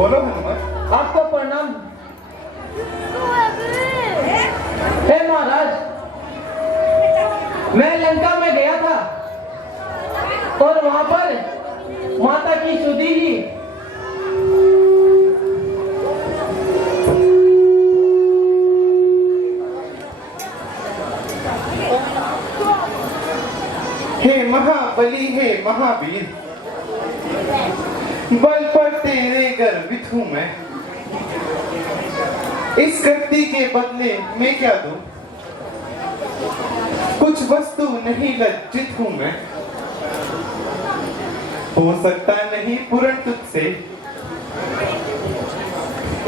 बोलो हनुमान। आपको प्रणाम। हे महाराज, मैं लंका में गया था और वहां पर माता की सुधी ली। हे महाबली, हे महावीर, बल पर तेरे गर्वित हूं मैं। इस कृति के बदले मैं क्या दूं? कुछ वस्तु नहीं, लज्जित हूं मैं। हो सकता नहीं पूर्ण तुझसे,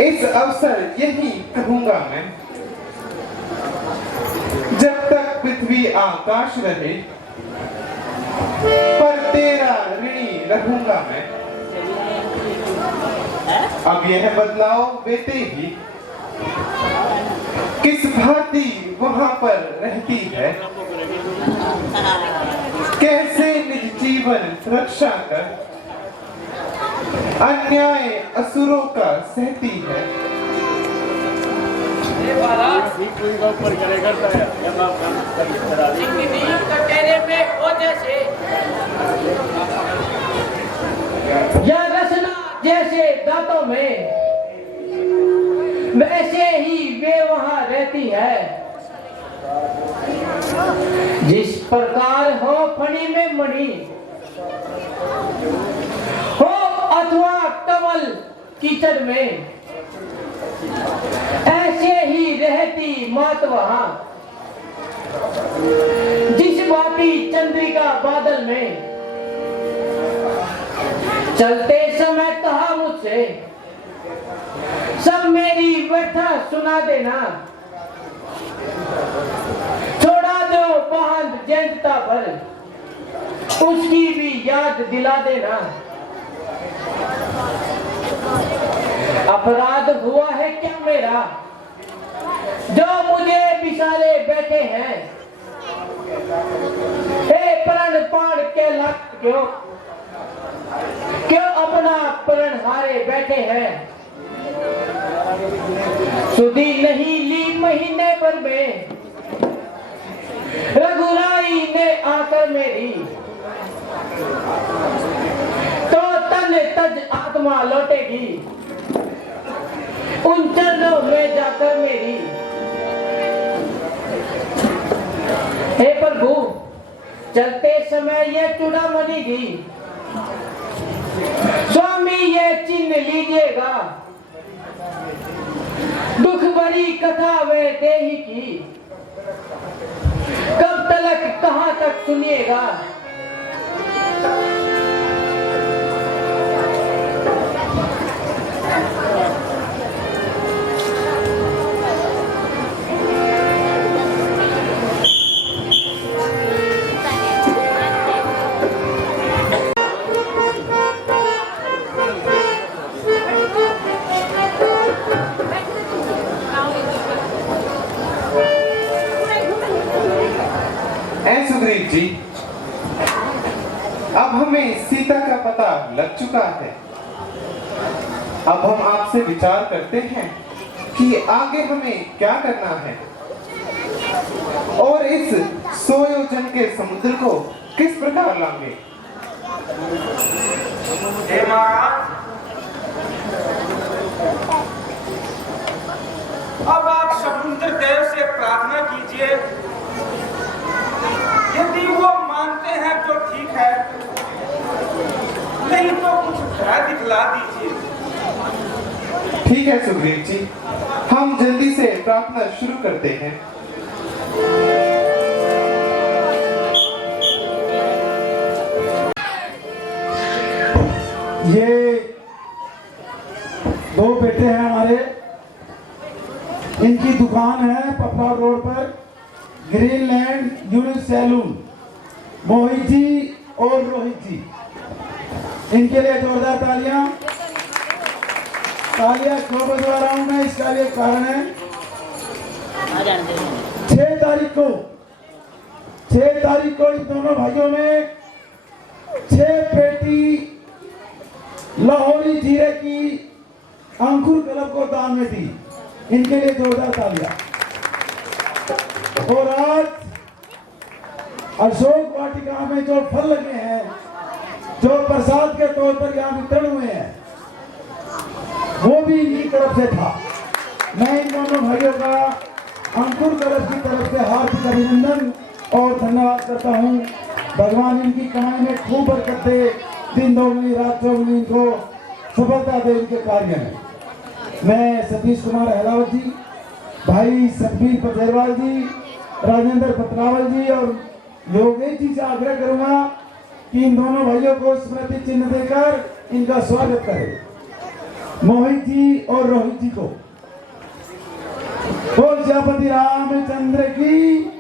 इस अवसर यही कहूंगा मैं। जब तक पृथ्वी आकाश रहे, पर तेरा ऋणी रहूंगा मैं। अब यह बदलाव बेटे ही किस भांति वहां पर रहती है, कैसे निज जीवन रक्षा कर अन्याय असुरों का सहती है। या रचना जैसे दांतों में, वैसे ही वे वहां रहती है। जिस प्रकार हो फणी में मणि हो अथवा कमल कीचड़ में, ऐसे ही रहती मात वहां। जिस भांति चंद्रिका बादल में, चलते समय कहा मुझसे, सब मेरी व्यथा सुना देना। छोड़ा दो बांध जयंता पर, उसकी भी याद दिला देना। अपराध हुआ है क्या मेरा, जो मुझे बिसाले बैठे हैं। हे प्रण पाण के लाख क्यों अपना प्रण हारे बैठे हैं। सुधी नहीं ली महीने भर में, रघुराई ने आकर मेरी। तो तन तज आत्मा लौटेगी, उन चरणों में जाकर मेरी। हे प्रभु, चलते समय यह चूड़ामणि दी, स्वामी ये चिन्ह लीजिएगा। दुख भरी कथा वे देही की, कब तलक कहां तक सुनिएगा। सुग्रीव जी, अब हमें सीता का पता लग चुका है। अब हम आपसे विचार करते हैं कि आगे हमें क्या करना है और इस 100 योजन के समुद्र को किस प्रकार लाएंगे। हे महाराज, अब आप समुद्र देव से प्रार्थना कीजिए। यदि वो मानते हैं तो ठीक है, नहीं तो कुछ भय दिखला दीजिए। ठीक है सुग्रीव जी, हम जल्दी से प्रार्थना शुरू करते हैं। ये दो बेटे हैं हमारे, इनकी दुकान है पपड़ा रोड पर, Greenland unit salon. Mohit ji और रोहित जी, इनके लिए जोरदार तालियां। तालियां क्यों बजवा रहा हूं मैं, इसका भी एक कारण है। 6 तारीख को इन दोनों भाइयों ने 6 पेटी लाहौरी जीरे की अंकुर क्लब को दान में दी। इनके लिए जोरदार तालियां। और आज अशोक वाटिका में जो फल लगे हैं, जो प्रसाद के तौर पर यहाँ वितरण हुए हैं, वो भी इनकी तरफ से था। मैं इन दोनों भाइयों का अंकुर क्लब की तरफ से हार्दिक अभिनंदन और धन्यवाद करता हूँ। भगवान इनकी कमाई में खूब बरकत दे, दिन दोगुनी रात चौगुनी इनको सफलता दे इनके कार्य में। मैं सतीश कुमार अहलावत जी, भाई सतबीर पटेलवाल जी, राजेंद्र पतरावल जी और योगेश जी से आग्रह करूंगा कि इन दोनों भाइयों को स्मृति चिन्ह देकर इनका स्वागत करें। मोहित जी और रोहित जी को। बोल श्यापति रामचंद्र की।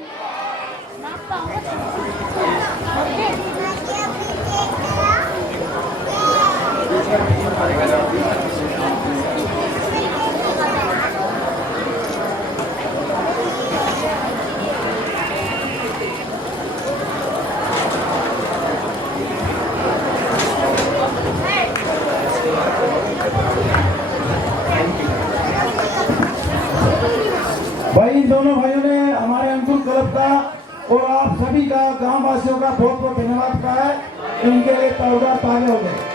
भाई इन दोनों भाइयों ने हमारे अंकुर क्लब का और आप सभी का, गांव वासियों का बहुत बहुत धन्यवाद कहा है। इनके लिए जोरदार तालियां हो गए।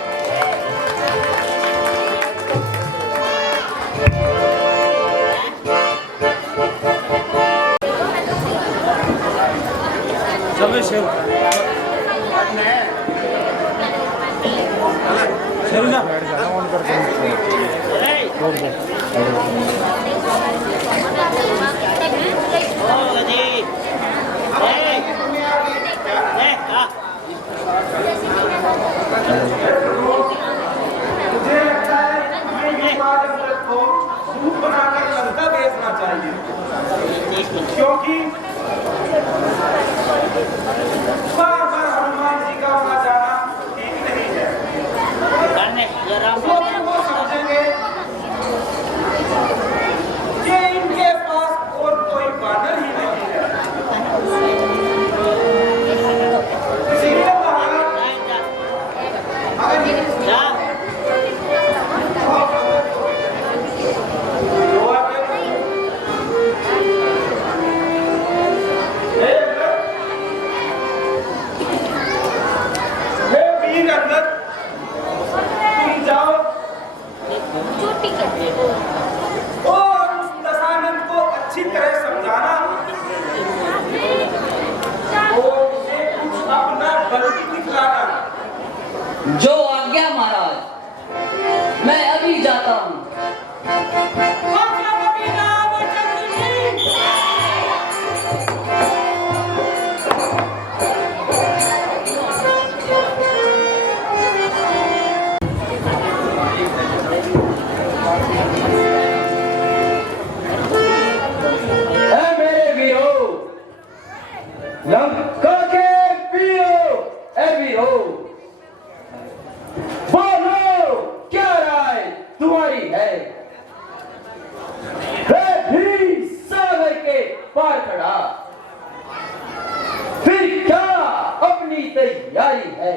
मुझे लगता है ये युवा जगत को सूप बनाकर लंका बेचना चाहिए, क्योंकि बार बार हनुमान जी का वहां जाना ठीक नहीं है। वो समझेंगे कि इनके पास और कोई बादल ही नहीं है। इसीलिए और उस दशानंद को अच्छी तरह समझाना और उसे कुछ अपना बल भी दिखलाना। जो आज्ञा महाराज, मैं अभी जाता हूँ। लंका के वीरों, ए वीरों, बोलो क्या राय तुम्हारी है? भी सागर के पार खड़ा, फिर क्या अपनी तैयारी है?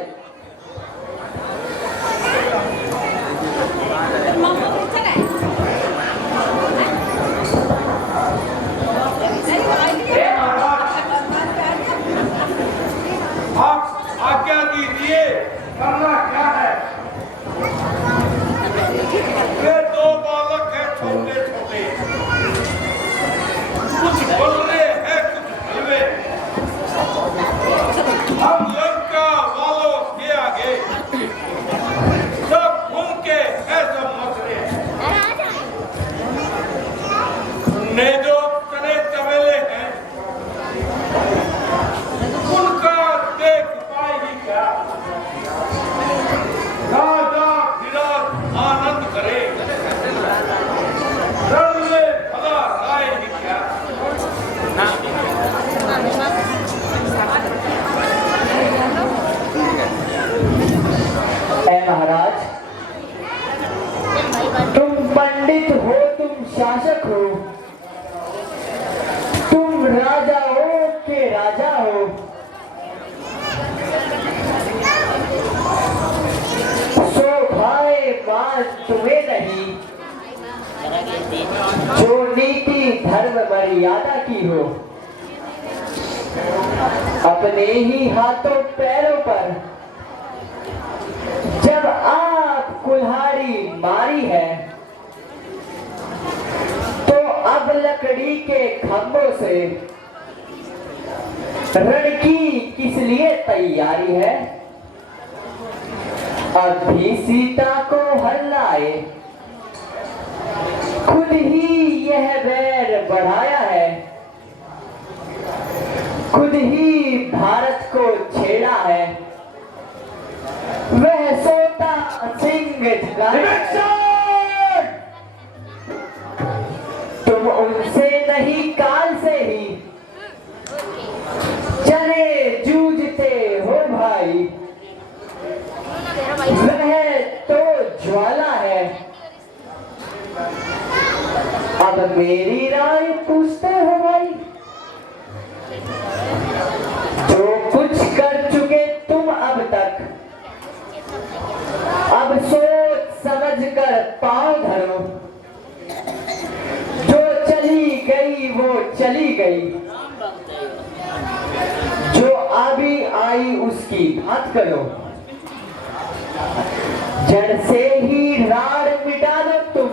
आप आज्ञा दीजिए, करना क्या है? ये दो बालक हैं छोटे छोटे, कुछ बोल रहे हैं कुछ हलवे। हम लंका वालों के आगे सब घूम के है सब मसले। ने जो चने चमेले हैं उनका देख पाएगी क्या? राजा विराट आनंद करे, रण में भला आएगी क्या? ए महाराज, तुम पंडित हो, तुम शासक हो, तुम राजाओं के राजा हो। शोभाएं मान तुम्हें नहीं, जो नीति धर्म मर्यादा की हो, अपने ही हाथों पैरों पर जब आप कुल्हाड़ी मारी है, तो अब लकड़ी के खंभों से रण की किस लिए तैयारी है? अब भी सीता को हल्लाए, खुद ही यह वैर बढ़ाया है, खुद ही भारत को छेड़ा है, वह सोता सिंह तुम उनसे नहीं काल से ही चले जूझते हो भाई, वह तो ज्वाला है। अब मेरी राय पूछते हो भाई, जो कुछ कर चुके तुम अब तक, अब सोच समझ कर पांव धरो, जो चली गई वो चली गई, जो अभी आई उसकी घात करो, जड़ से ही राड़ मिटा दो तुम,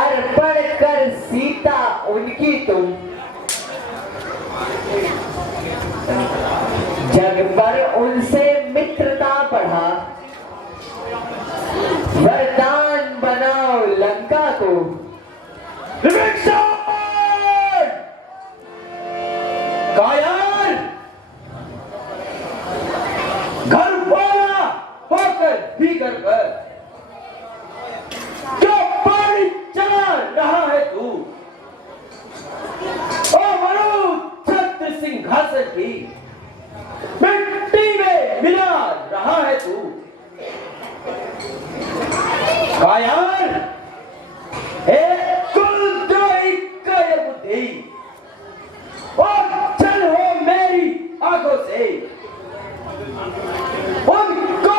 अर्पण कर सीता उनकी तुम, जग पर उनसे मित्रता बढ़ा, वरदान बनाओ लंका को। कायर घर वाला होकर भीतर पर जो पानी चला रहा है तू, ओ मनु छत्र सिंहासन की मिट्टी में मिला रहा है तू। कायर एक कुलद्रोही का ये बुद्धि, और चल हो मेरी आंखों से उनको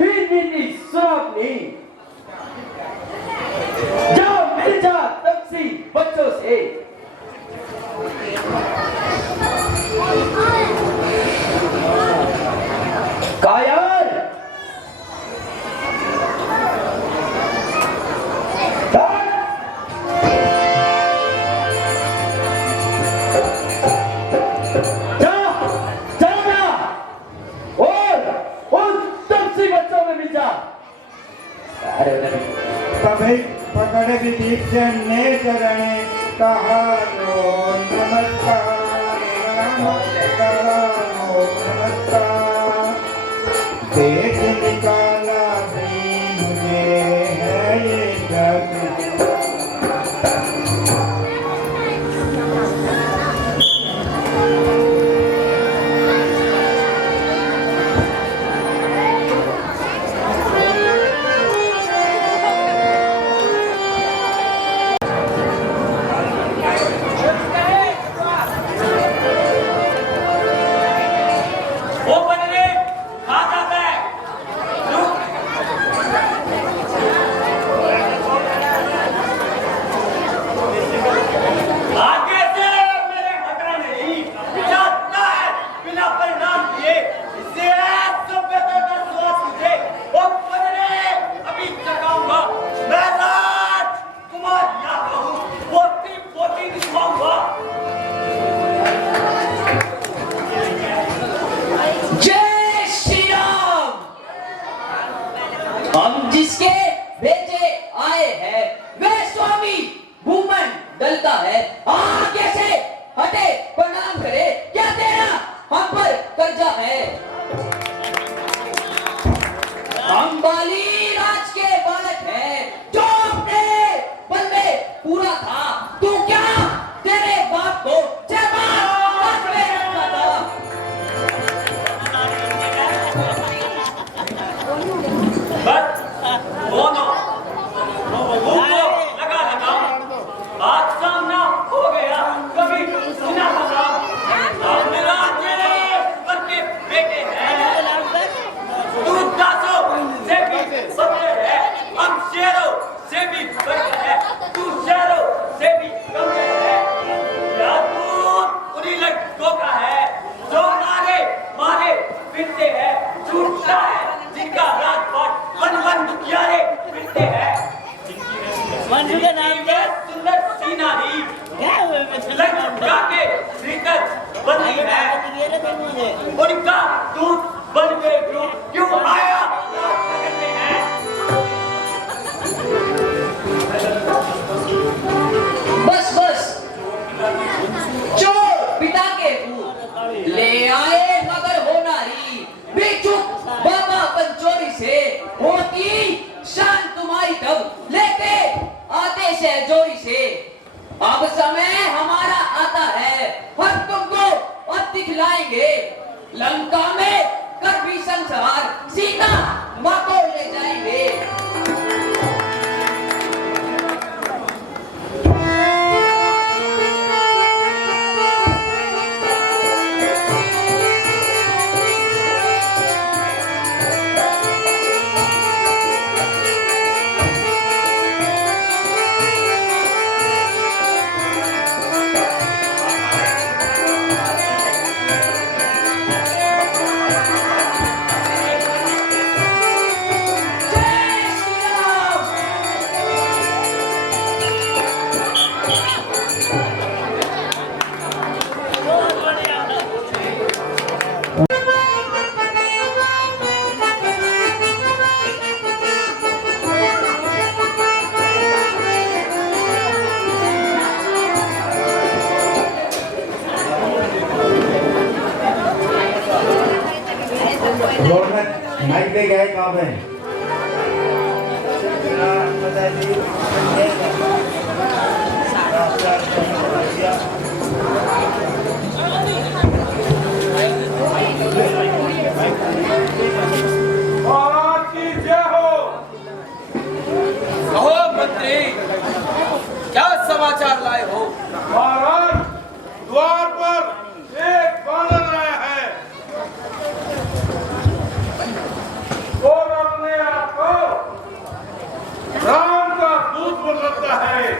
ही सुनापनी, जाओ मिल जा तपसी बच्चों से। कायर पकड़ विभीषण ने चरणे कहा नो नमस्कार, नमस्कार, देश निकाला भी मुझे है ये जग। हम जिसके भेजे आए हैं वह स्वामी भूमन दलता है, आगे से हटे प्रणाम करे, क्या तेरा हम पर कर्जा है? हम बाली राज के बालक हैं, जो अपने बल में पूरा था, तू क्या तेरे बाप को जबान में रखा था? बस दोनों लगा आज सामना हो गया। देखते हैं मंजू का नाम क्या? सुंदर सीना ही क्या हुए लंका के श्रीकृष्ण बनी है उनका दूत बन के क्यों आया करते हैं बस बस चोर पिता के भूत ले आए मगर होना ही बेचुप बाबा पंचोरी से होती शान तुम्हारी तब लेके आते से जोरी से अब समय हमारा आता है हम तुमको अब दिखलाएंगे लंका में कर भी संसार सीता माँ को ले जाएंगे रोड में माइक दे गए कहाँ पे? महाराज की जय हो कहो मंत्री क्या समाचार लाए हो महाराज द्वार पर एक बानर आया है और अपने आप को राम का दूत बताता है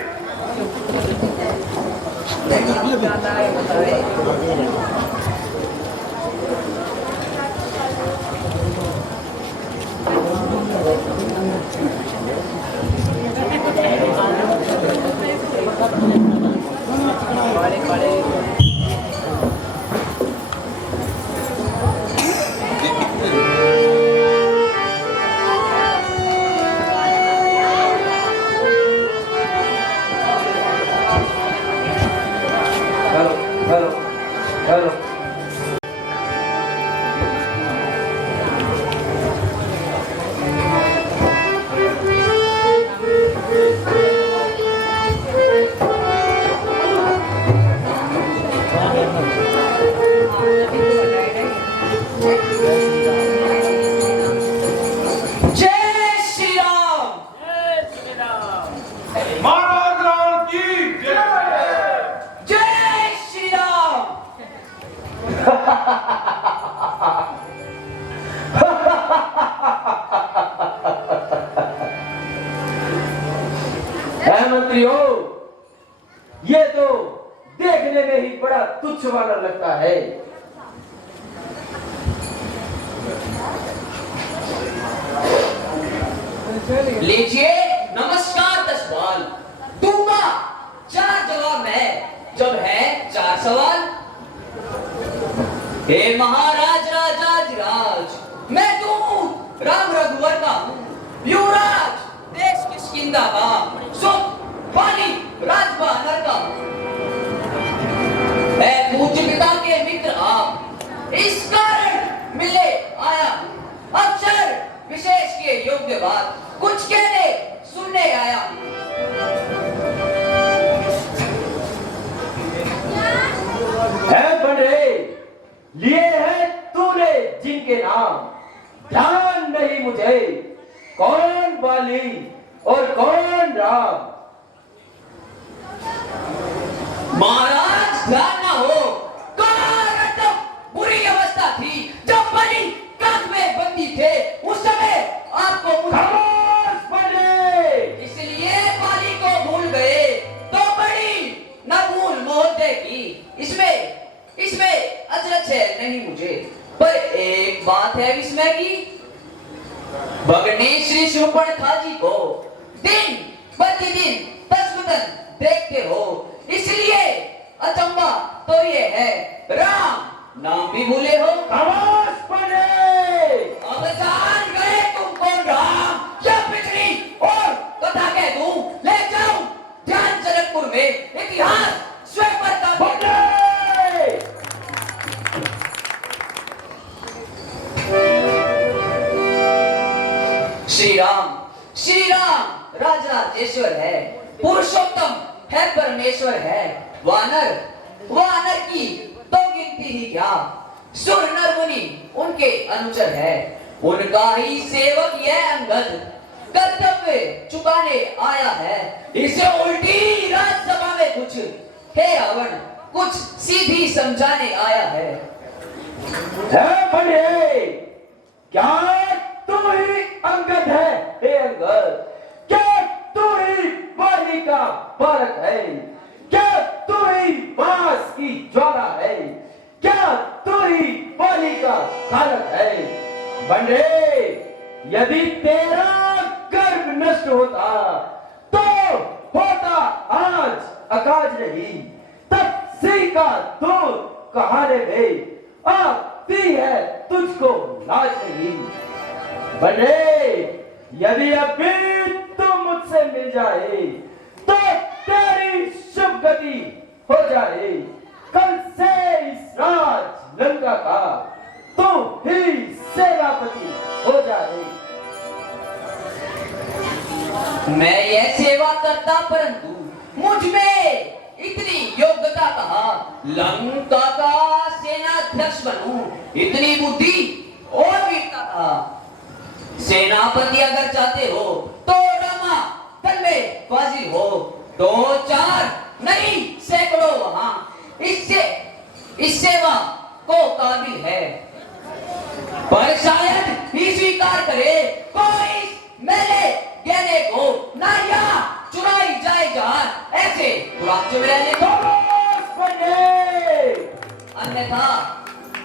महाराज राम की जय जय श्री राम है मंत्रियों ये तो देखने में ही बड़ा तुच्छ वाला लगता है लीजिए नमस्कार 10 सवाल दूंगा 4 जवाब मैं जब है 4 सवाल हे महाराज राज मैं दूत राम रघुवर का हूँ युवराज देश किष्किंधा का सुख पाली राजबहादुर का मैं पूज्य पिता के मित्र आप इस कारण मिले आया अक्षर विशेष के योग्य बात कुछ कहने सुनने आया है बड़े लिए है तूने जिनके नाम ध्यान नहीं मुझे कौन बाली और कौन राम महाराज ध्यान ना हो बुरी अवस्था थी जब बलि कांख में बंदी थे उस समय आपको इसलिए बाली को भूल गए तो बड़ी न भूल महोदय की इसमें अचरज है नहीं मुझे पर एक बात है विस्मय की भगनी श्री शूर्पणखा जी को दिन प्रतिदिन तस्वीर देखते हो, इसलिए अचंबा तो ये है, राम नाम भी भूले हो। आवाज पड़े। अब जान गए तुम कौन राम या पिछड़ी और कथा कह दूं, ले जाऊं ध्यान जनकपुर में इतिहास स्वयं पढ़ता बोले। श्री राम राजराजेश्वर है, पुरुषोत्तम है, परमेश्वर है। वानर की तो गिनती ही क्या, सुर नर मुनि उनके अनुचर है, उनका ही सेवक यह अंगद कर्तव्य चुकाने आया है। इसे उल्टी राज्यसभा में कुछ हे रावण कुछ सीधी समझाने आया है। बड़े, क्या तू ही अंगद है? हे अंगद, क्या तू ही वाली का बालक है? क्या तू ही बांस की ज्वाला है? क्या तू ही वाली का बालक है? बंडे, यदि तेरा गर्भ नष्ट होता तो होता आज अकाज नहीं, तब सी का दूध कहाने में आती है तुझको लाज नहीं। बने, यदि अभी तुम मुझसे मिल जाए तो तेरी शुभ गति हो जाए। कल से इस राज लंका का तू ही सेनापति हो जाए। मैं यह सेवा करता परंतु मुझ में इतनी योग्यता कहाँ, लंका का सेनाध्यक्ष बनूं, इतनी बुद्धि और वीरता कहाँ। सेनापति अगर चाहते हो तो रमा दल में फाजिल हो, तो 4 नहीं सैकड़ों वहां इससे इस सेवा को काबिल है, पर शायद ही स्वीकार करे कोई मेरे कहने को ना या चुराई जाए जान ऐसे राज्य में रहने को।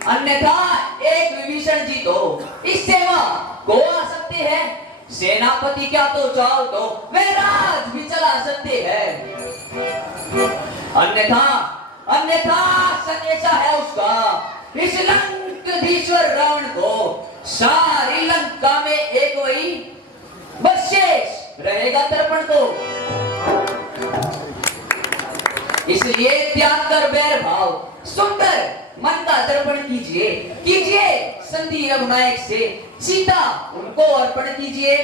अन्यथा एक विभीषण जी तो इस सेवा को आ सकते हैं, सेनापति क्या तो चाहो तो वे राज भी चला सकते हैं। अन्यथा संदेशा है उसका इस लंकाधीश्वर रावण को, सारी लंका में एक वही बस शेष रहेगा तर्पण को। इसलिए त्याग कर बैर भाव, सुंदर मन का तर्पण कीजिए संधि रघुनायक से, सीता उनको अर्पण कीजिए।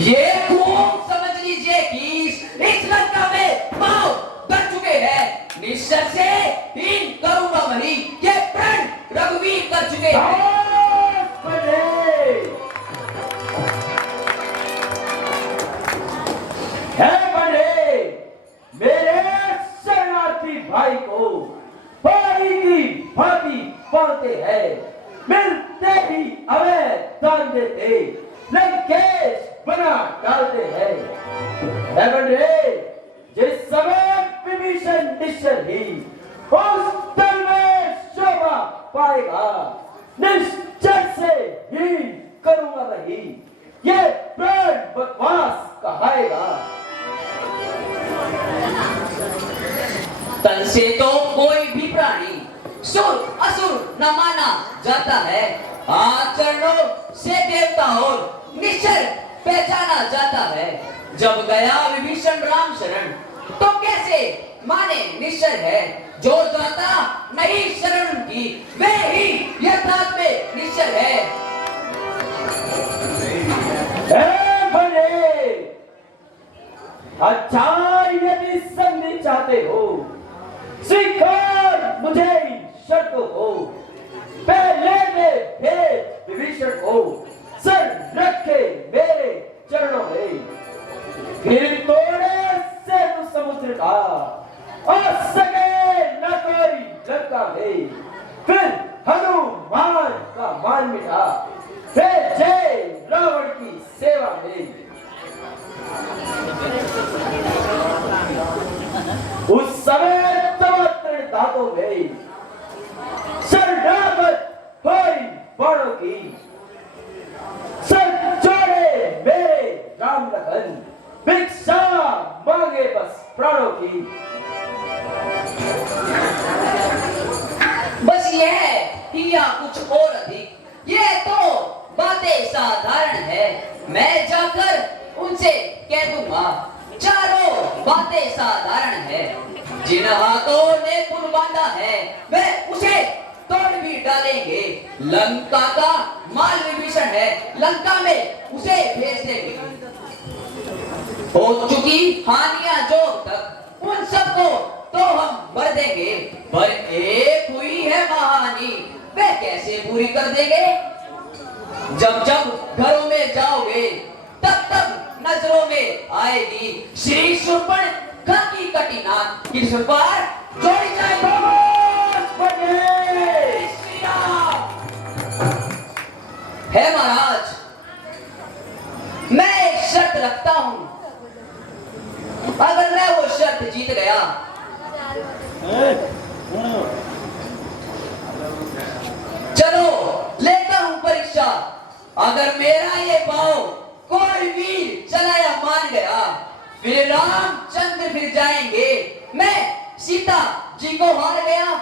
ये खूब समझ लीजिए कि इस लंका में पांव कर चुके हैं, निश्चय से इन करूंगा वही ये प्रण रघुवीर कर चुके हैं। मेरे शरणार्थी भाई को भाई की भांति पालते हैं, मिलते ही अवैध दान देते, लंकेश बना डालते हैं। जिस समय विभीषण निश्चल ही उस दल में शोभा पाएगा, निश्चय से ही करूंगा वही ये प्राण बकवास कहाएगा। तन से तो कोई भी प्राणी सुर असुर न माना जाता है, आचरणों से देवता और निश्चर पहचाना जाता है। जब गया विभीषण राम शरण तो कैसे माने निश्चर है, जो जाता नहीं शरण की वे ही यथार्थ में निश्चर है। अच्छा, यदि संधि चाहते हो स्वीकार मुझे शर्तों को, पहले में भेज विभीषण को सर रखे मेरे चरणों में, फिर तोड़े से तो समुद्र का और सके न कोई लंका में, फिर हनुमान का मान मिटा भेजे रावण की सेवा में। उस समय तवत्र दांतों में शरणागत हुई बाणों की, सर जोड़े मेरे बातें साधारण है, मैं जाकर उनसे कह दूंगा। चारों बातें साधारण है, जिन हाथों ने पुल बांधा है वे उसे तोड़ भी डालेंगे। लंका का माल विभीषण है, लंका में उसे भेज देंगे। हो चुकी हानियां जो तक उन सबको तो हम भर देंगे, पर एक हुई है महाहानि, वे कैसे पूरी कर देंगे? जब जब घरों में जाओगे तब तब नजरों में आएगी श्री शूर्पणखा की कटिना किस पर जोड़ी जाए। श्री राम। है महाराज, मैं एक शर्त रखता हूं, अगर मैं वो शर्त जीत गया चलो लेता हूं परीक्षा। अगर मेरा ये पांव कोई वीर चलाया मान गया, फिर रामचंद्र फिर जाएंगे, मैं सीता जी को हार गया।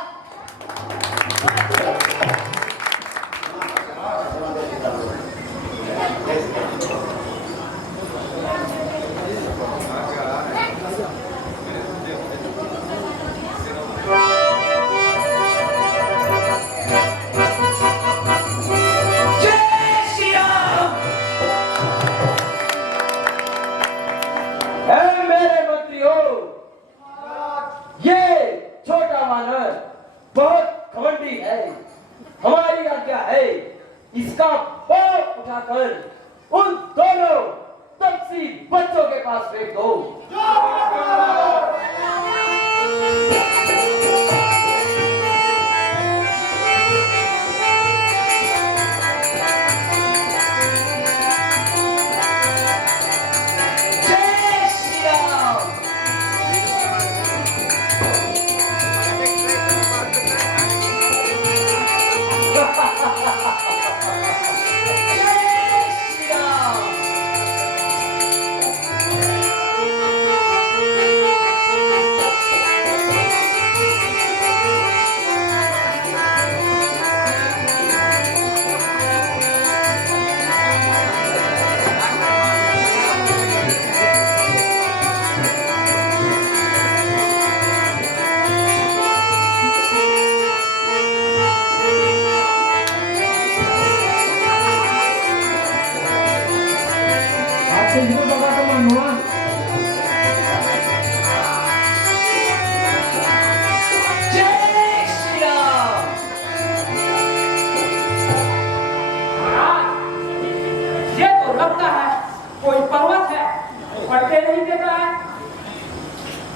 बहुत घमंडी है, हमारी आज्ञा है इसका पांव उठाकर उन दोनों तपसी बच्चों के पास फेंक दो।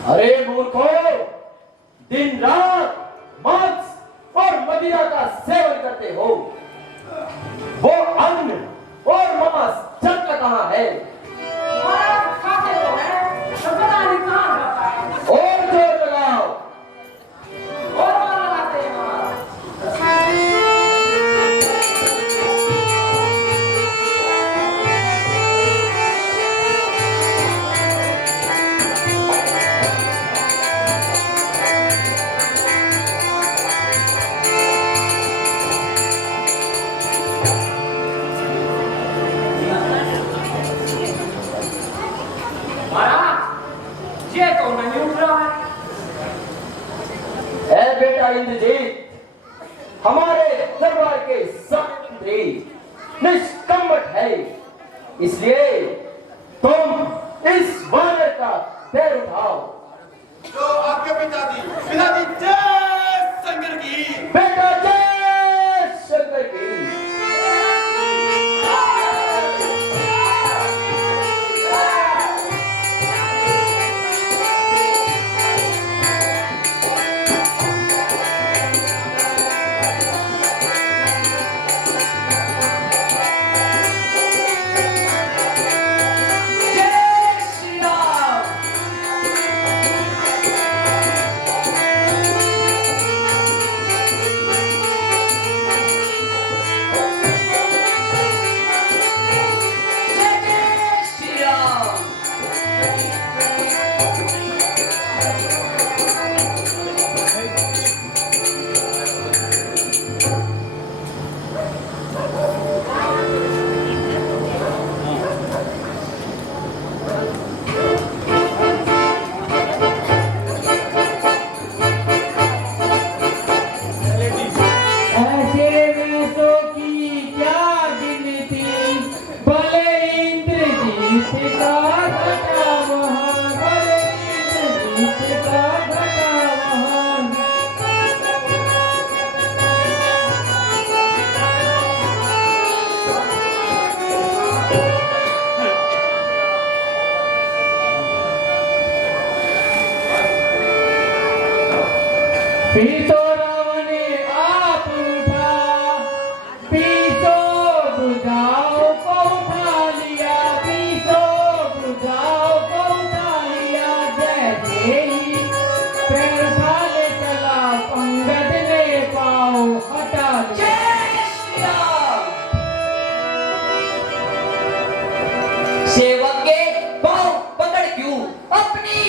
अरे मूर्खों, दिन रात मांस और मदिरा का सेवन करते हो, वो अन्न और मांस जग कहाँ है? खाते तो हैं, तो पता नहीं कहाँ जाता है। और जोर लगाओ। और मारा लाते हैं महाराज। ये तो नहीं उठ रहा है। ऐ बेटा इंद्रजीत, हमारे दरबार के मंत्री निष्कंमठ है, इसलिए तुम इस वानर का पैर उठाओ। जो आपके पिताजी जय शंकर की। बेटा जय शंकर की। पीसो रावणे आप उठा, पीसो बुझाओ को उठा लिया, पीसो बुझाओ को उठा लिया। जैसे ही पैर उठाने चला पंगत ने पाँव हटा लिया। जय श्री राम। सेवक के पाँव पकड़ क्यों अपनी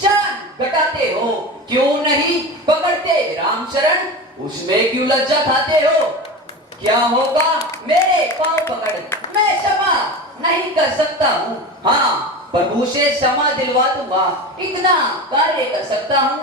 शान घटाते हो? क्यों नहीं पकड़ते राम शरण? उसमें क्यों लज्जा खाते हो? क्या होगा मेरे पाँव पकड़? मैं क्षमा नहीं कर सकता हूँ। हाँ, प्रभु से क्षमा दिलवा दूंगा, इतना कार्य कर सकता हूँ।